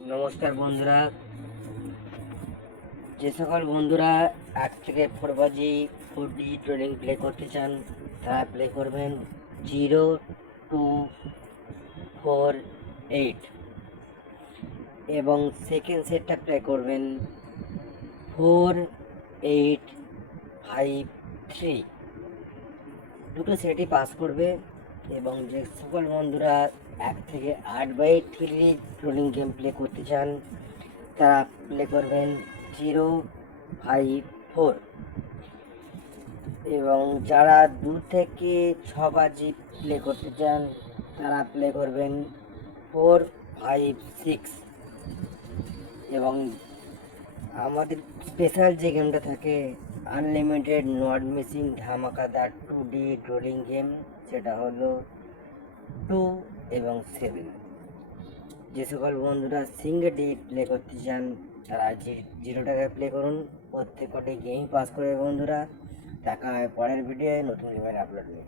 নমস্কার বন্ধুরা। যে সকল বন্ধুরা এক থেকে ফোর বাজি ফোর ডি ট্রেনিং প্লে করতে চান, তারা প্লে করবেন জিরো টু ফোর এইট এবং সেকেন্ড সেটটা প্লে করবেন ফোর এইট ফাইভ থ্রি দুটো সেটই পাস করবে। এবং যে সকল বন্ধুরা এক থেকে আট by three rolling game play করতে চান, তারা প্লে করবেন জিরো ফাইভ ফোর। এবং যারা দু থেকে ছ বাজি প্লে করতে চান, তারা প্লে করবেন ফোর ফাইভ সিক্স। এবং আমাদের স্পেশাল যে গেমটা থাকে আনলিমিটেড নট মিসিং ধামাকাদার টু ডি ড্রোলিং গেম সেটা হলো টু এবং সেভেন যে সকল বন্ধুরা সিঙ্গে ডি প্লে করতে চান, তারা জিরো টাকায় প্লে করুন প্রত্যেক কটি গেম পাস করে বন্ধুরা, দেখা হয় পরের ভিডিওয়ে নতুন গেমের আপলোড নিয়ে।